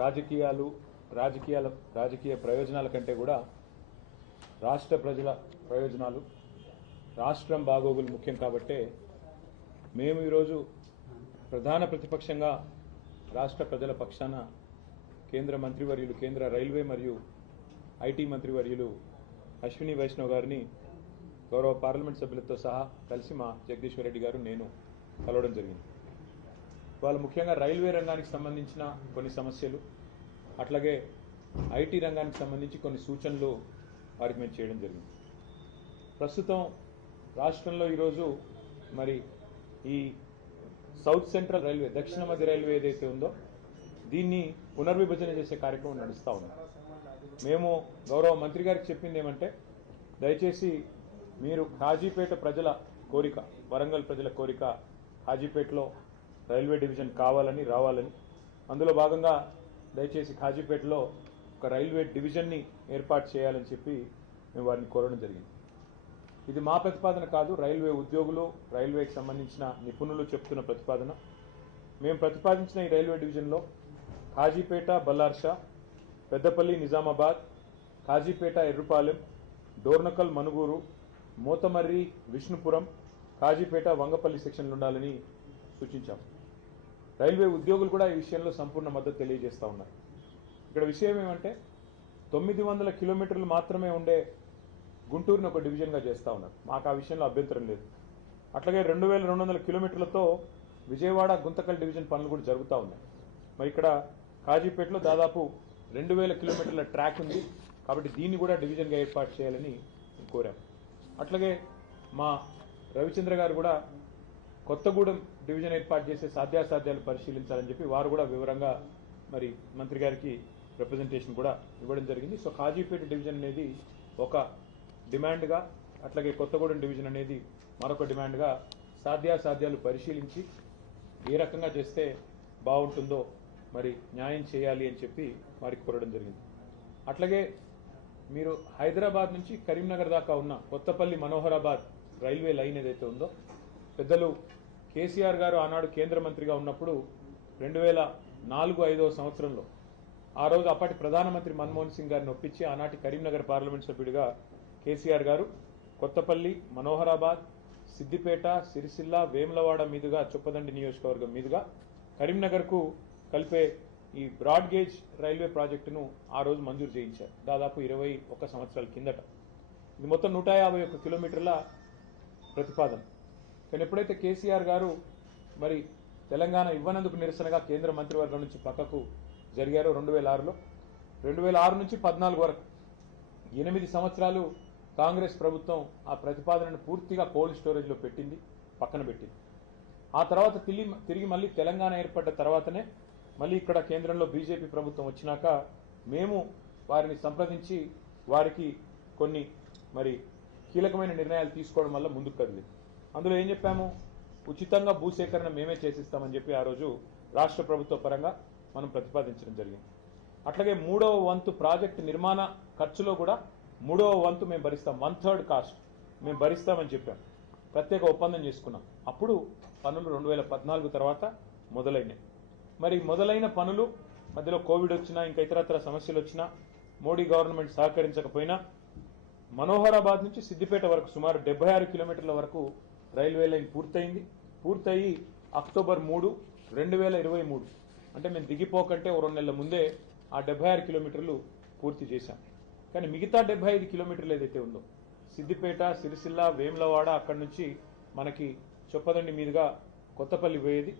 రాజకీయ ప్రయోజనాల కంటే కూడా రాష్ట్ర ప్రజల ప్రయోజనాలు, రాష్ట్రం బాగోగులు ముఖ్యం కాబట్టే మేము ఈరోజు ప్రధాన ప్రతిపక్షంగా రాష్ట్ర ప్రజల పక్షాన కేంద్ర మంత్రివర్యులు, కేంద్ర రైల్వే మరియు ఐటీ మంత్రివర్యులు అశ్విని వైష్ణవ్ గారిని గౌరవ పార్లమెంట్ సభ్యులతో సహా కలిసి మా జగదీశ్వర్ రెడ్డి గారు నేను కలవడం జరిగింది. వాళ్ళు ముఖ్యంగా రైల్వే రంగానికి సంబంధించిన కొన్ని సమస్యలు, అట్లాగే ఐటీ రంగానికి సంబంధించి కొన్ని సూచనలు వారికి మేము చేయడం జరిగింది. ప్రస్తుతం రాష్ట్రంలో ఈరోజు మరి ఈ సౌత్ సెంట్రల్ రైల్వే, దక్షిణ మధ్య రైల్వే ఏదైతే ఉందో దీన్ని పునర్విభజన చేసే కార్యక్రమం నడుస్తూ ఉంది. మేము గౌరవ మంత్రి గారికి చెప్పింది ఏమంటే, దయచేసి మీరు కాజీపేట ప్రజల కోరిక, వరంగల్ ప్రజల కోరిక కాజీపేటలో రైల్వే డివిజన్ కావాలని, రావాలని, అందులో భాగంగా దయచేసి కాజీపేటలో ఒక రైల్వే డివిజన్ని ఏర్పాటు చేయాలని చెప్పి మేము వారిని కోరడం జరిగింది. ఇది మా ప్రతిపాదన కాదు, రైల్వే ఉద్యోగులు, రైల్వేకి సంబంధించిన నిపుణులు చెప్తున్న ప్రతిపాదన. మేము ప్రతిపాదించిన ఈ రైల్వే డివిజన్లో కాజీపేట బల్లార్షా, పెద్దపల్లి నిజామాబాద్, కాజీపేట ఎర్రుపాలెం, డోర్నకల్ మనుగూరు, మోతమర్రి విష్ణుపురం, కాజీపేట వంగపల్లి సెక్షన్లు ఉండాలని సూచించాం. రైల్వే ఉద్యోగులు కూడా ఈ విషయంలో సంపూర్ణ మద్దతు తెలియజేస్తూ ఉన్నారు. ఇక్కడ విషయం ఏమంటే 900 కిలోమీటర్లు మాత్రమే ఉండే గుంటూరుని ఒక డివిజన్గా చేస్తూ ఉన్నారు. మాకు ఆ విషయంలో అభ్యంతరం లేదు. అట్లాగే 2200 కిలోమీటర్లతో విజయవాడ గుంతకల్ డివిజన్ పనులు కూడా జరుగుతూ ఉన్నాయి. మరి ఇక్కడ కాజీపేటలో దాదాపు 2000 కిలోమీటర్ల ట్రాక్ ఉంది కాబట్టి దీన్ని కూడా డివిజన్గా ఏర్పాటు చేయాలని కోరాం. అట్లాగే మా రవిచంద్ర గారు కూడా కొత్తగూడెం డివిజన్ ఏర్పాటు చేసే సాధ్యాసాధ్యాలు పరిశీలించాలని చెప్పి వారు కూడా వివరంగా మరి మంత్రి గారికి రిప్రజెంటేషన్ కూడా ఇవ్వడం జరిగింది. సో కాజీపేట డివిజన్ అనేది ఒక డిమాండ్గా, అట్లాగే కొత్తగూడెం డివిజన్ అనేది మరొక డిమాండ్గా సాధ్యాసాధ్యాలు పరిశీలించి ఏ రకంగా చేస్తే బాగుంటుందో మరి న్యాయం చేయాలి అని చెప్పి వారికి కోరడం జరిగింది. అట్లాగే మీరు హైదరాబాద్ నుంచి కరీంనగర్ దాకా ఉన్న కొత్తపల్లి మనోహరాబాద్ రైల్వే లైన్ ఏదైతే ఉందో, పెద్దలు కేసీఆర్ గారు ఆనాడు కేంద్ర మంత్రిగా ఉన్నప్పుడు 2004-05 సంవత్సరంలో ఆ రోజు అప్పటి ప్రధానమంత్రి మన్మోహన్ సింగ్ గారిని ఒప్పించి ఆనాటి కరీంనగర్ పార్లమెంట్ సభ్యుడిగా కేసీఆర్ గారు కొత్తపల్లి, మనోహరాబాద్, సిద్దిపేట, సిరిసిల్ల, వేములవాడ మీదుగా చొప్పదండి నియోజకవర్గం మీదుగా కరీంనగర్కు కలిపే ఈ బ్రాడ్ గేజ్ రైల్వే ప్రాజెక్టును ఆ రోజు మంజూరు చేయించారు, దాదాపు 21 సంవత్సరాల కిందట. ఇది మొత్తం 151 కిలోమీటర్ల ప్రతిపాదన. కానీ ఎప్పుడైతే కేసీఆర్ గారు మరి తెలంగాణ ఇవ్వనందుకు నిరసనగా కేంద్ర మంత్రివర్గం నుంచి పక్కకు జరిగారో 2006లో, 2006 నుంచి 2014 వరకు 8 సంవత్సరాలు కాంగ్రెస్ ప్రభుత్వం ఆ ప్రతిపాదనను పూర్తిగా కోల్డ్ స్టోరేజ్లో పెట్టింది, పక్కన పెట్టింది. ఆ తర్వాత తిరిగి మళ్ళీ తెలంగాణ ఏర్పడ్డ తర్వాతనే మళ్ళీ ఇక్కడ కేంద్రంలో బీజేపీ ప్రభుత్వం వచ్చినాక మేము వారిని సంప్రదించి వారికి కొన్ని మరి కీలకమైన నిర్ణయాలు తీసుకోవడం వల్ల ముందుకు కదిలింది. అందులో ఏం చెప్పాము, ఉచితంగా భూసేకరణ మేమే చేసిస్తామని చెప్పి ఆ రోజు రాష్ట్ర ప్రభుత్వ పరంగా మనం ప్రతిపాదించడం జరిగింది. అట్లాగే 3వ వంతు ప్రాజెక్టు నిర్మాణ ఖర్చులో కూడా 3వ వంతు మేము భరిస్తాం, 1/3 కాస్ట్ మేము భరిస్తామని చెప్పాం. ప్రత్యేక ఒప్పందం చేసుకున్నాం. అప్పుడు పనులు 2014 తర్వాత మొదలైనాయి. మరి మొదలైన పనులు మధ్యలో కోవిడ్ వచ్చినా, ఇంకా ఇతరత్ర సమస్యలు వచ్చినా, మోడీ గవర్నమెంట్ సహకరించకపోయినా మనోహరాబాద్ నుంచి సిద్దిపేట వరకు సుమారు 76 కిలోమీటర్ల వరకు రైల్వే లైన్ పూర్తయింది. పూర్తయి అక్టోబర్ 3, 2023 అంటే మేము దిగిపోకంటే 2 నెలల ముందే ఆ 76 కిలోమీటర్లు పూర్తి చేశాం. కానీ మిగతా 75 కిలోమీటర్లు ఏదైతే ఉందో సిద్దిపేట, సిరిసిల్ల, వేములవాడ, అక్కడి నుంచి మనకి చొప్పదండి మీదుగా కొత్తపల్లి పోయేది,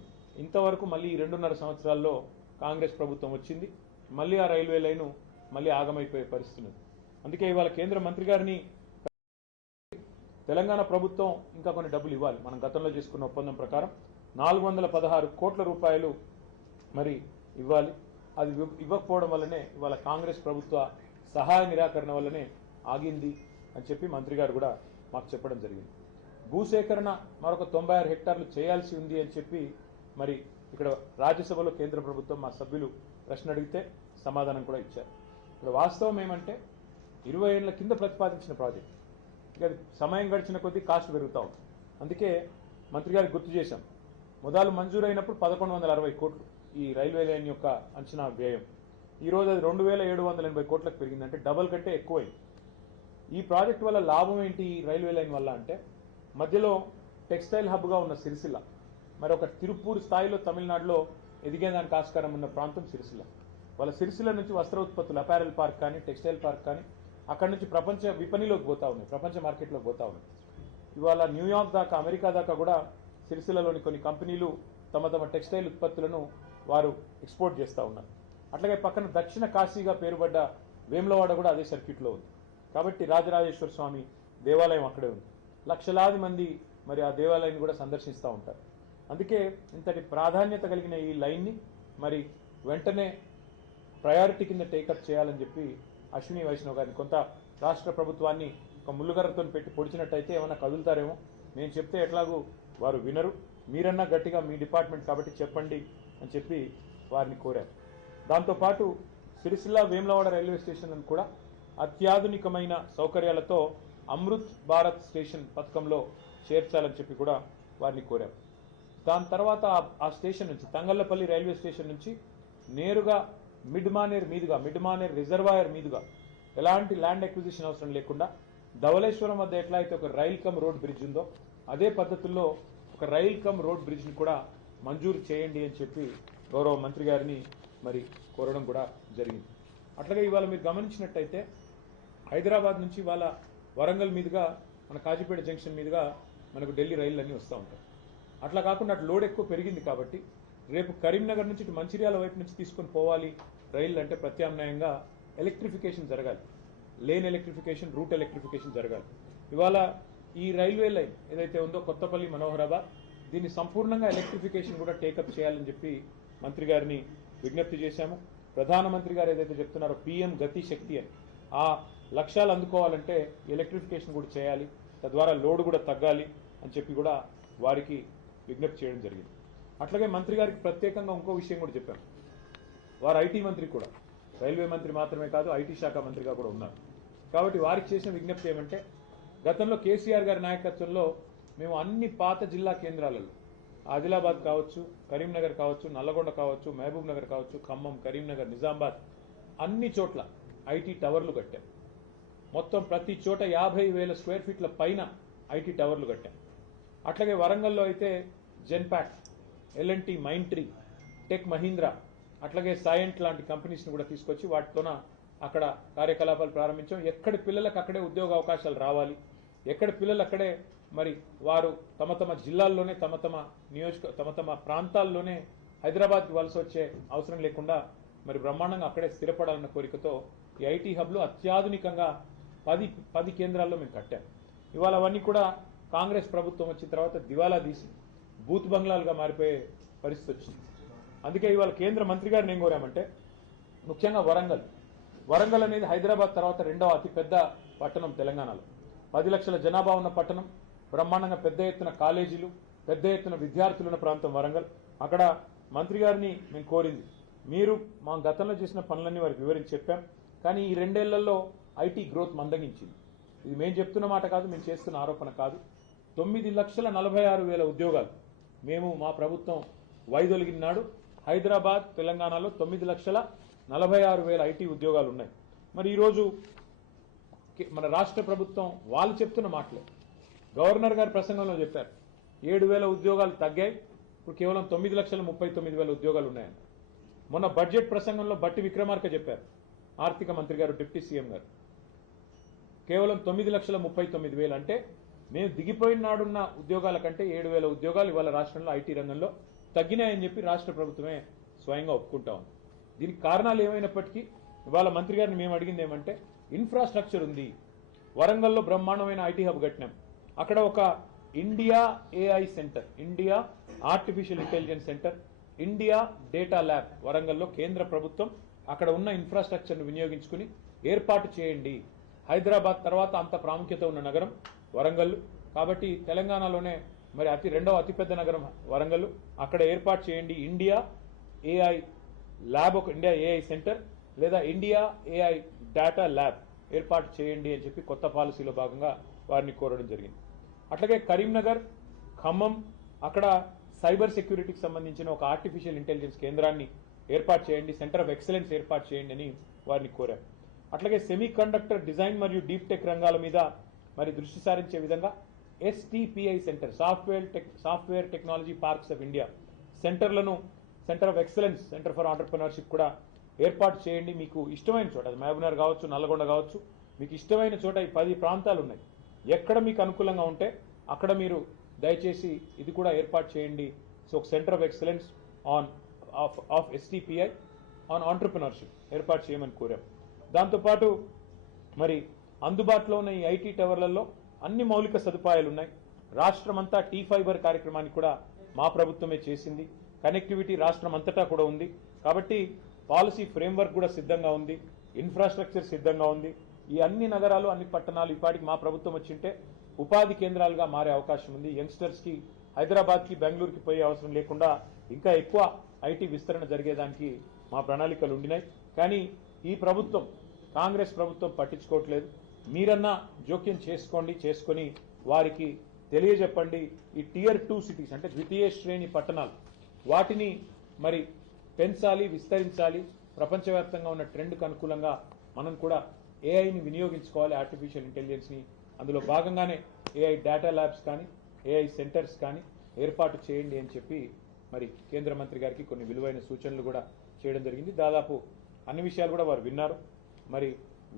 ఇంతవరకు మళ్ళీ 2.5 సంవత్సరాల్లో కాంగ్రెస్ ప్రభుత్వం వచ్చింది, మళ్ళీ ఆ రైల్వే లైను మళ్ళీ ఆగమైపోయే పరిస్థితి ఉంది. అందుకే ఇవాళ కేంద్ర మంత్రి గారిని తెలంగాణ ప్రభుత్వం ఇంకా కొన్ని డబ్బులు ఇవ్వాలి. మనం గతంలో చేసుకున్న ఒప్పందం ప్రకారం 416 కోట్ల రూపాయలు మరి ఇవ్వాలి. అది ఇవ్వకపోవడం వల్లనే ఇవాళ కాంగ్రెస్ ప్రభుత్వ సహాయ నిరాకరణ వల్లనే ఆగింది అని చెప్పి మంత్రి గారు కూడా మాకు చెప్పడం జరిగింది. భూసేకరణ మరొక 96 హెక్టార్లు చేయాల్సి ఉంది అని చెప్పి మరి ఇక్కడ రాజ్యసభలో కేంద్ర ప్రభుత్వం మా సభ్యులు ప్రశ్న అడిగితే సమాధానం కూడా ఇచ్చారు. ఇక్కడ వాస్తవం ఏమంటే 20 ఏళ్ల కింద ప్రతిపాదించిన ప్రాజెక్ట్, ఇక సమయం గడిచిన కొద్దీ కాస్ట్ పెరుగుతూ ఉంది. అందుకే మంత్రి గారికి గుర్తు చేశాం, మొదలు మంజూరైనప్పుడు 1160 కోట్లు ఈ రైల్వే లైన్ యొక్క అంచనా వ్యయం. ఈరోజు అది 2780 కోట్లకు పెరిగింది, అంటే డబల్ కంటే ఎక్కువైంది. ఈ ప్రాజెక్ట్ వల్ల లాభం ఏంటి ఈ రైల్వే లైన్ వల్ల అంటే, మధ్యలో టెక్స్టైల్ హబ్గా ఉన్న సిరిసిల్ల, మరి ఒక తిరుపూర్ స్థాయిలో తమిళనాడులో ఎదిగేదానికి ఆస్కారం ఉన్న ప్రాంతం సిరిసిల్ల. వాళ్ళ సిరిసిల్ల నుంచి వస్త్ర ఉత్పత్తులు, అపారెల్ పార్క్ కానీ టెక్స్టైల్ పార్క్ కానీ అక్కడి నుంచి ప్రపంచ విపణిలోకి పోతా ఉన్నాయి, ప్రపంచ మార్కెట్లోకి పోతా ఉన్నాయి. ఇవాళ న్యూయార్క్ దాకా, అమెరికా దాకా కూడా సిరిసిల్లలోని కొన్ని కంపెనీలు తమ తమ టెక్స్టైల్ ఉత్పత్తులను వారు ఎక్స్పోర్ట్ చేస్తూ ఉన్నారు. అట్లాగే పక్కన దక్షిణ కాశీగా పేరుపడ్డ వేములవాడ కూడా అదే సర్క్యూట్లో ఉంది. కాబట్టి రాజరాజేశ్వర స్వామి దేవాలయం అక్కడే ఉంది. లక్షలాది మంది మరి ఆ దేవాలయాన్ని కూడా సందర్శిస్తూ ఉంటారు. అందుకే ఇంతటి ప్రాధాన్యత కలిగిన ఈ లైన్ని మరి వెంటనే ప్రయారిటీ కింద టేకప్ చేయాలని చెప్పి అశ్విని వైష్ణవ్ గారిని, కొంత రాష్ట్ర ప్రభుత్వాన్ని ఒక ముళ్ళుగర్రతో పెట్టి పొడిచినట్టయితే ఏమైనా కదులుతారేమో, నేను చెప్తే ఎట్లాగూ వారు వినరు, మీరన్నా గట్టిగా మీ డిపార్ట్మెంట్ కాబట్టి చెప్పండి అని చెప్పి వారిని కోరారు. దాంతోపాటు సిరిసిల్ల వేములవాడ రైల్వే స్టేషన్ కూడా అత్యాధునికమైన సౌకర్యాలతో అమృత్ భారత్ స్టేషన్ పథకంలో చేర్చాలని చెప్పి కూడా వారిని కోరారు. దాని తర్వాత ఆ స్టేషన్ నుంచి, తంగళ్లపల్లి రైల్వే స్టేషన్ నుంచి నేరుగా మిడ్ మానేర్ రిజర్వాయర్ మీదుగా ఎలాంటి ల్యాండ్ ఎక్విజిషన్ అవసరం లేకుండా ధవళేశ్వరం వద్ద ఎట్లా అయితే ఒక రైల్ కమ్ రోడ్ బ్రిడ్జ్ ఉందో అదే పద్ధతుల్లో ఒక రైల్ కమ్ రోడ్ బ్రిడ్జ్ని కూడా మంజూరు చేయండి అని చెప్పి గౌరవ మంత్రి గారిని మరి కోరడం కూడా జరిగింది. అట్లాగే ఇవాళ మీరు గమనించినట్టయితే హైదరాబాద్ నుంచి ఇవాళ వరంగల్ మీదుగా మన కాజీపేట జంక్షన్ మీదుగా మనకు ఢిల్లీ రైళ్లు అన్నీ వస్తూ ఉంటాయి. అట్లా కాకుండా అటు లోడ్ ఎక్కువ పెరిగింది కాబట్టి రేపు కరీంనగర్ నుంచి ఇటు మంచిర్యాల వైపు నుంచి తీసుకొని పోవాలి రైళ్ళు అంటే ప్రత్యామ్నాయంగా ఎలక్ట్రిఫికేషన్ జరగాలి, లేన్ ఎలక్ట్రిఫికేషన్, రూట్ ఎలక్ట్రిఫికేషన్ జరగాలి. ఇవాళ ఈ రైల్వే లైన్ ఏదైతే ఉందో కొత్తపల్లి మనోహరాబాద్, దీన్ని సంపూర్ణంగా ఎలక్ట్రిఫికేషన్ కూడా టేకప్ చేయాలని చెప్పి మంత్రి గారిని విజ్ఞప్తి చేశాము. ప్రధానమంత్రి గారు ఏదైతే చెప్తున్నారో పిఎం గతి శక్తి అని, ఆ లక్ష్యాలు అందుకోవాలంటే ఎలక్ట్రిఫికేషన్ కూడా చేయాలి, తద్వారా లోడ్ కూడా తగ్గాలి అని చెప్పి కూడా వారికి విజ్ఞప్తి చేయడం జరిగింది. అట్లాగే మంత్రి గారికి ప్రత్యేకంగా ఇంకో విషయం కూడా చెప్పాను. వారు ఐటీ మంత్రి కూడా, రైల్వే మంత్రి మాత్రమే కాదు ఐటీ శాఖ మంత్రిగా కూడా ఉన్నారు. కాబట్టి వారికి చేసిన విజ్ఞప్తి ఏమంటే, గతంలో కేసీఆర్ గారి నాయకత్వంలో మేము అన్ని పాత జిల్లా కేంద్రాలలో, ఆదిలాబాద్ కావచ్చు, కరీంనగర్ కావచ్చు, నల్లగొండ కావచ్చు, మహబూబ్ నగర్ కావచ్చు, ఖమ్మం, కరీంనగర్, నిజామాబాద్ అన్ని చోట్ల ఐటీ టవర్లు కట్టాం. మొత్తం ప్రతి చోట 50,000 స్క్వేర్ ఫీట్ల పైన ఐటీ టవర్లు కట్టాం. అట్లాగే వరంగల్లో అయితే Genpact, LNT, Mindtree, Tech Mahindra, అట్లాగే సైంట్ లాంటి కంపెనీస్ని కూడా తీసుకొచ్చి వాటితోన అక్కడ కార్యకలాపాలు ప్రారంభించాం. ఎక్కడి పిల్లలకు అక్కడే ఉద్యోగ అవకాశాలు రావాలి, ఎక్కడి పిల్లలు అక్కడే మరి వారు తమ తమ జిల్లాల్లోనే తమ తమ ప్రాంతాల్లోనే హైదరాబాద్కి వలస వచ్చే అవసరం లేకుండా మరి బ్రహ్మాండంగా అక్కడే స్థిరపడాలన్న కోరికతో ఈ ఐటీ హబ్లు అత్యాధునికంగా 10 కేంద్రాల్లో మేము కట్టాం. ఇవాళ అవన్నీ కూడా కాంగ్రెస్ ప్రభుత్వం వచ్చిన తర్వాత దివాలా తీసి బూత్ బంగ్లాలుగా మారిపోయే పరిస్థితి వచ్చింది. అందుకే ఇవాళ కేంద్ర మంత్రి గారిని ఏం కోరామంటే, ముఖ్యంగా వరంగల్ అనేది హైదరాబాద్ తర్వాత 2వ అతిపెద్ద పట్టణం తెలంగాణలో, 10 లక్షల జనాభా ఉన్న పట్టణం, బ్రహ్మాండంగా పెద్ద ఎత్తున కాలేజీలు, పెద్ద ఎత్తున విద్యార్థులు ఉన్న ప్రాంతం వరంగల్. అక్కడ మంత్రి గారిని మేము కోరింది, మీరు మా గతంలో చేసిన పనులన్నీ వారికి వివరించి చెప్పాం, కానీ ఈ 2 ఏళ్లలో ఐటీ గ్రోత్ మందగించింది. ఇది మేము చెప్తున్న మాట కాదు, మేము చేస్తున్న ఆరోపణ కాదు. 9,46,000 ఉద్యోగాలు మేము మా ప్రభుత్వం వైదొలిగిన నాడు హైదరాబాద్, తెలంగాణలో 9,46,000 ఐటీ ఉద్యోగాలు ఉన్నాయి. మరి ఈరోజు మన రాష్ట్ర ప్రభుత్వం వాళ్ళు చెప్తున్న మాటలే, గవర్నర్ గారి ప్రసంగంలో చెప్పారు 7,000 ఉద్యోగాలు తగ్గాయి, ఇప్పుడు కేవలం 9,39,000 ఉద్యోగాలు ఉన్నాయని. మొన్న బడ్జెట్ ప్రసంగంలో బట్టి విక్రమార్క చెప్పారు, ఆర్థిక మంత్రి గారు, డిప్యూటీ సీఎం గారు, కేవలం 9,39,000 అంటే మేము దిగిపోయిన నాడున్న ఉద్యోగాల కంటే 7,000 ఉద్యోగాలు ఇవాళ రాష్ట్రంలో ఐటీ రంగంలో తగ్గినాయని చెప్పి రాష్ట్ర ప్రభుత్వమే స్వయంగా ఒప్పుకుంటా ఉంది. దీనికి కారణాలు ఏమైనప్పటికీ ఇవాళ మంత్రి గారిని మేము అడిగింది ఏమంటే, ఇన్ఫ్రాస్ట్రక్చర్ ఉంది, వరంగల్లో బ్రహ్మాండమైన ఐటీ హబ్ కట్టినాం, అక్కడ ఒక India AI center, India artificial intelligence centre, India data lab వరంగల్లో కేంద్ర ప్రభుత్వం అక్కడ ఉన్న ఇన్ఫ్రాస్ట్రక్చర్ను వినియోగించుకుని ఏర్పాటు చేయండి. హైదరాబాద్ తర్వాత అంత ప్రాముఖ్యత ఉన్న నగరం వరంగల్, కాబట్టి తెలంగాణలోనే మరి 2వ అతిపెద్ద నగరం వరంగల్, అక్కడ ఏర్పాటు చేయండి ఇండియా ఏఐ ల్యాబ్, ఒక ఇండియా ఏఐ సెంటర్ లేదా ఇండియా ఏఐ డేటా ల్యాబ్ ఏర్పాటు చేయండి అని చెప్పి కొత్త పాలసీలో భాగంగా వారిని కోరడం జరిగింది. అట్లాగే కరీంనగర్, ఖమ్మం, అక్కడ సైబర్ సెక్యూరిటీకి సంబంధించిన ఒక ఆర్టిఫిషియల్ ఇంటెలిజెన్స్ కేంద్రాన్ని ఏర్పాటు చేయండి, సెంటర్ ఆఫ్ ఎక్సలెన్స్ ఏర్పాటు చేయండి అని వారిని కోరాం. అట్లాగే సెమీ కండక్టర్ డిజైన్ మరియు డీప్ టెక్ రంగాల మీద మరి దృష్టి సారించే విధంగా STPI centre, software technology parks of India సెంటర్లను, centre of excellence, centre for entrepreneurship కూడా ఏర్పాటు చేయండి. మీకు ఇష్టమైన చోట, అది మహబూబ్నగర్ కావచ్చు, నల్గొండ కావచ్చు, మీకు ఇష్టమైన చోట ఈ 10 ప్రాంతాలు ఉన్నాయి. ఎక్కడ మీకు అనుకూలంగా ఉంటే అక్కడ మీరు దయచేసి ఇది కూడా ఏర్పాటు చేయండి. సో ఒక centre of excellence of STPI on entrepreneurship ఏర్పాటు చేయమని కోరాం. దాంతోపాటు మరి అందుబాటులో ఉన్న ఈ IT టవర్లలో అన్ని మౌలిక సదుపాయాలు ఉన్నాయి. రాష్ట్రం అంతా T-Fiber కార్యక్రమాన్ని కూడా మా ప్రభుత్వమే చేసింది. కనెక్టివిటీ రాష్ట్రం అంతటా కూడా ఉంది. కాబట్టి పాలసీ ఫ్రేమ్వర్క్ కూడా సిద్ధంగా ఉంది, ఇన్ఫ్రాస్ట్రక్చర్ సిద్ధంగా ఉంది. ఈ అన్ని నగరాలు, అన్ని పట్టణాలు ఇప్పటికి మా ప్రభుత్వం వచ్చింటే ఉపాధి కేంద్రాలుగా మారే అవకాశం ఉంది. యంగ్స్టర్స్కి హైదరాబాద్కి, బెంగళూరుకి పోయే అవసరం లేకుండా ఇంకా ఎక్కువ IT విస్తరణ జరిగేదానికి మా ప్రణాళికలు ఉండినాయి. కానీ ఈ ప్రభుత్వం, కాంగ్రెస్ ప్రభుత్వం పట్టించుకోవట్లేదు. మీరన్నా జోక్యం చేసుకొని వారికి తెలియజెప్పండి. ఈ Tier 2 సిటీస్ అంటే ద్వితీయ శ్రేణి పట్టణాలు, వాటిని మరి పెంచాలి, విస్తరించాలి. ప్రపంచవ్యాప్తంగా ఉన్న ట్రెండ్కు అనుకూలంగా మనం కూడా AIని వినియోగించుకోవాలి, ఆర్టిఫిషియల్ ఇంటెలిజెన్స్ని. అందులో భాగంగానే AI డేటా ల్యాబ్స్ కానీ, AI సెంటర్స్ కానీ ఏర్పాటు చేయండి అని చెప్పి మరి కేంద్ర మంత్రి గారికి కొన్ని విలువైన సూచనలు కూడా చేయడం జరిగింది. దాదాపు అన్ని విషయాలు కూడా వారు విన్నారు. మరి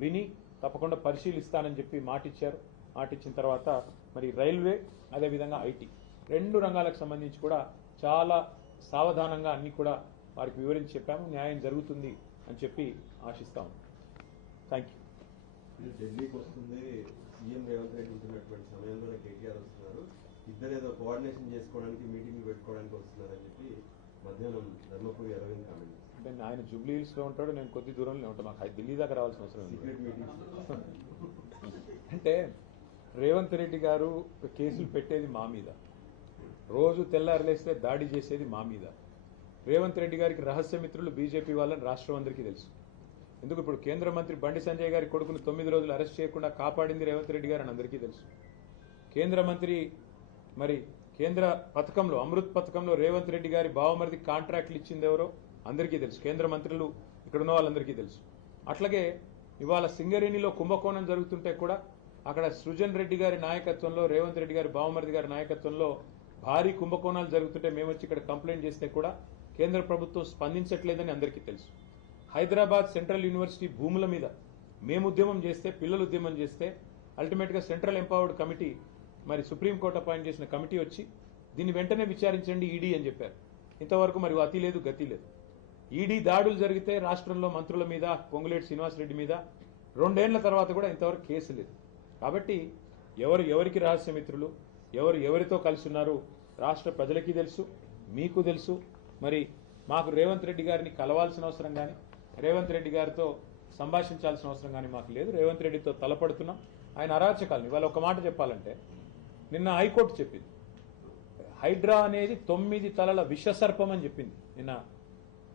విని తప్పకుండా పరిశీలిస్తానని చెప్పి మాటిచ్చారు. మాటిచ్చిన తర్వాత మరి రైల్వే, అదేవిధంగా IT 2 రంగాలకు సంబంధించి కూడా చాలా సావధానంగా అన్ని కూడా వారికి వివరించి చెప్పాము. న్యాయం జరుగుతుంది అని చెప్పి ఆశిస్తాము. Thank you. ఢిల్లీకి వస్తుంది సీఎం రేవంత్ రెడ్డి ఉంటున్నటువంటి సమయంలోనే కేటీఆర్ వస్తున్నారు. ఇద్దరేదో కోఆర్డినేషన్ చేసుకోవడానికి, మీటింగ్లు పెట్టుకోవడానికి వస్తున్నారని చెప్పి మధ్యాహ్నం ధర్మపురి అరవింద్ కామెంట్. అంటే ఆయన జూబ్లీ హిల్స్ లో ఉంటాడు, నేను కొద్ది దూరంలో ఉంటాను. మాకు ఢిల్లీ దాకా రావాల్సిన అవసరం లేదు. సీక్రెట్ మీటింగ్స్ అంటే రేవంత్ రెడ్డి గారు కేసులు పెట్టేది మా మీద, రోజు తెల్లారులేస్తే దాడి చేసేది మా మీద. రేవంత్ రెడ్డి గారికి రహస్య మిత్రులు బీజేపీ వాళ్ళని రాష్ట్రం అందరికీ తెలుసు. ఎందుకు ఇప్పుడు కేంద్ర మంత్రి బండి సంజయ్ గారి కొడుకును 9 రోజులు అరెస్ట్ చేయకుండా కాపాడింది రేవంత్ రెడ్డి గారు అని అందరికీ తెలుసు. కేంద్ర మంత్రి మరి కేంద్ర పథకంలో, అమృత్ పథకంలో రేవంత్ రెడ్డి గారి బావమరిది కాంట్రాక్ట్లు ఇచ్చింది ఎవరో అందరికీ తెలుసు. కేంద్ర మంత్రులు ఇక్కడ ఉన్న వాళ్ళందరికీ తెలుసు. అట్లాగే ఇవాళ సింగరేణిలో కుంభకోణం జరుగుతుంటే కూడా అక్కడ సృజన్ రెడ్డి గారి నాయకత్వంలో, రేవంత్ రెడ్డి గారి బావమరిది గారి నాయకత్వంలో భారీ కుంభకోణాలు జరుగుతుంటే మేము వచ్చి ఇక్కడ కంప్లైంట్ చేస్తే కూడా కేంద్ర ప్రభుత్వం స్పందించట్లేదని అందరికీ తెలుసు. హైదరాబాద్ సెంట్రల్ యూనివర్సిటీ భూముల మీద మేము ఉద్యమం చేస్తే, పిల్లలు ఉద్యమం చేస్తే అల్టిమేట్గా సెంట్రల్ ఎంపవర్డ్ కమిటీ, మరి సుప్రీంకోర్టు అపాయింట్ చేసిన కమిటీ వచ్చి దీన్ని వెంటనే విచారించండి ఈడీ అని చెప్పారు. ఇంతవరకు మరి అతి లేదు, గతి లేదు. ఈడీ దాడులు జరిగితే రాష్ట్రంలో మంత్రుల మీద, పొంగులేటి శ్రీనివాసరెడ్డి మీద 2 ఏళ్ల తర్వాత కూడా ఇంతవరకు కేసు లేదు. కాబట్టి ఎవరికి రహస్య మిత్రులు, ఎవరితో కలిసి ఉన్నారు రాష్ట్ర ప్రజలకి తెలుసు, మీకు తెలుసు. మరి మాకు రేవంత్ రెడ్డి గారిని కలవాల్సిన అవసరం కానీ, రేవంత్ రెడ్డి గారితో సంభాషించాల్సిన అవసరం కానీ మాకు లేదు. రేవంత్ రెడ్డితో తలపడుతున్నాం. ఆయన అరాచకాలను ఇవాళ ఒక మాట చెప్పాలంటే, నిన్న హైకోర్టు చెప్పింది హైడ్రా అనేది 9 తలల విషసర్పం అని చెప్పింది నిన్న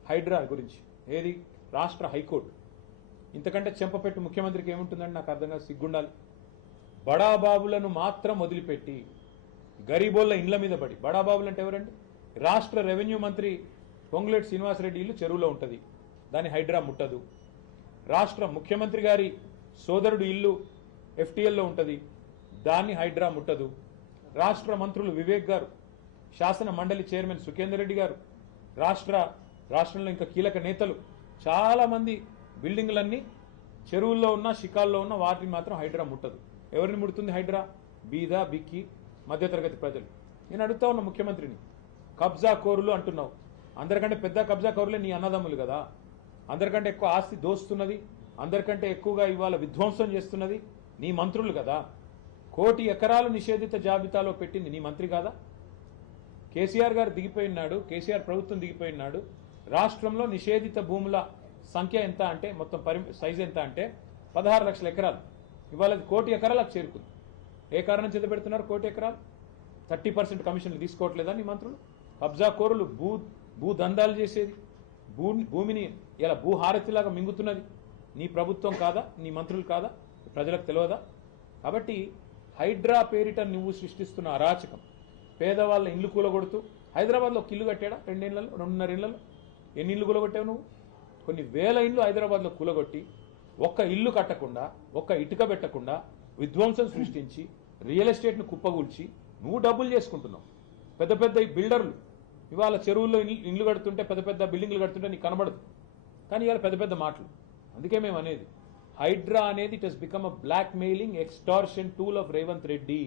హైడ్రా గురించి. ఏది? రాష్ట్ర హైకోర్టు. ఇంతకంటే చెంపపెట్టు ముఖ్యమంత్రికి ఏముంటుందని నాకు అర్థంగా సిగ్గుండాలి. బడాబాబులను మాత్రం వదిలిపెట్టి గరీబోళ్ళ ఇండ్ల మీద పడి, బడాబాబులు అంటే ఎవరండి? రాష్ట్ర రెవెన్యూ మంత్రి పొంగులేటి శ్రీనివాసరెడ్డి ఇల్లు చెరువులో ఉంటుంది, దాన్ని హైడ్రా ముట్టదు. రాష్ట్ర ముఖ్యమంత్రి గారి సోదరుడు ఇల్లు FTLలో ఉంటుంది, దాన్ని హైడ్రా ముట్టదు. రాష్ట్ర మంత్రులు వివేక్ గారు, శాసన మండలి చైర్మన్ సుఖేందర్ రెడ్డి గారు, రాష్ట్రంలో ఇంకా కీలక నేతలు చాలా మంది బిల్డింగ్లన్నీ చెరువుల్లో ఉన్న, షికాల్లో ఉన్న వాటిని మాత్రం హైడ్రా ముట్టదు. ఎవరిని ముడుతుంది హైడ్రా? బీద, బిక్కి, మధ్యతరగతి ప్రజలు. నేను అడుగుతా ఉన్న ముఖ్యమంత్రిని, కబ్జా కోరులు అంటున్నావు, అందరికంటే పెద్ద కబ్జా కోరులే నీ అన్నదమ్ములు కదా. అందరికంటే ఎక్కువ ఆస్తి దోస్తున్నది, అందరికంటే ఎక్కువగా ఇవాళ విధ్వంసం చేస్తున్నది నీ మంత్రులు కదా. 1 కోటి ఎకరాలు నిషేధిత జాబితాలో పెట్టింది నీ మంత్రి కాదా? కేసీఆర్ గారు దిగిపోయినాడు, కేసీఆర్ ప్రభుత్వం దిగిపోయినాడు. రాష్ట్రంలో నిషేధిత భూముల సంఖ్య ఎంత అంటే, మొత్తం సైజు ఎంత అంటే 16 లక్షల ఎకరాలు. ఇవాళ 1 కోటి ఎకరాలకు చేరుకుంది. ఏ కారణం చేత పెడుతున్నారు 1 కోటి ఎకరాలు? 30% కమిషన్లు తీసుకోవట్లేదా నీ మంత్రులు? కబ్జా కోరులు, భూదందాలు చేసేది, భూమిని ఇలా భూహారతిలాగా మింగుతున్నది నీ ప్రభుత్వం కాదా? నీ మంత్రులు కాదా? ప్రజలకు తెలియదా? కాబట్టి హైడ్రా పేరిట నువ్వు సృష్టిస్తున్న అరాచకం, పేదవాళ్ళ ఇల్లు కూలగొడుతూ, హైదరాబాద్లో ఒక ఇల్లు కట్టాడా 2 ఏళ్లలో, 2.5 ఏళ్లలో? ఎన్ని ఇల్లు కూలగొట్టావు నువ్వు? కొన్ని వేల ఇల్లు హైదరాబాద్లో కూలగొట్టి ఒక్క ఇల్లు కట్టకుండా, ఒక్క ఇటుక పెట్టకుండా విధ్వంసం సృష్టించి రియల్ ఎస్టేట్ను కుప్పగూల్చి నువ్వు డబ్బులు చేసుకుంటున్నావు. పెద్ద పెద్ద ఈ బిల్డర్లు ఇవాళ చెరువుల్లో ఇల్లు కడుతుంటే, పెద్ద పెద్ద బిల్డింగ్లు కడుతుంటే నీకు కనబడదు, కానీ ఇవాళ పెద్ద పెద్ద మాటలు. అందుకే మేము అనేది హైడ్రా అనేది it has become a blackmailing extortion tool of Revanth Reddy.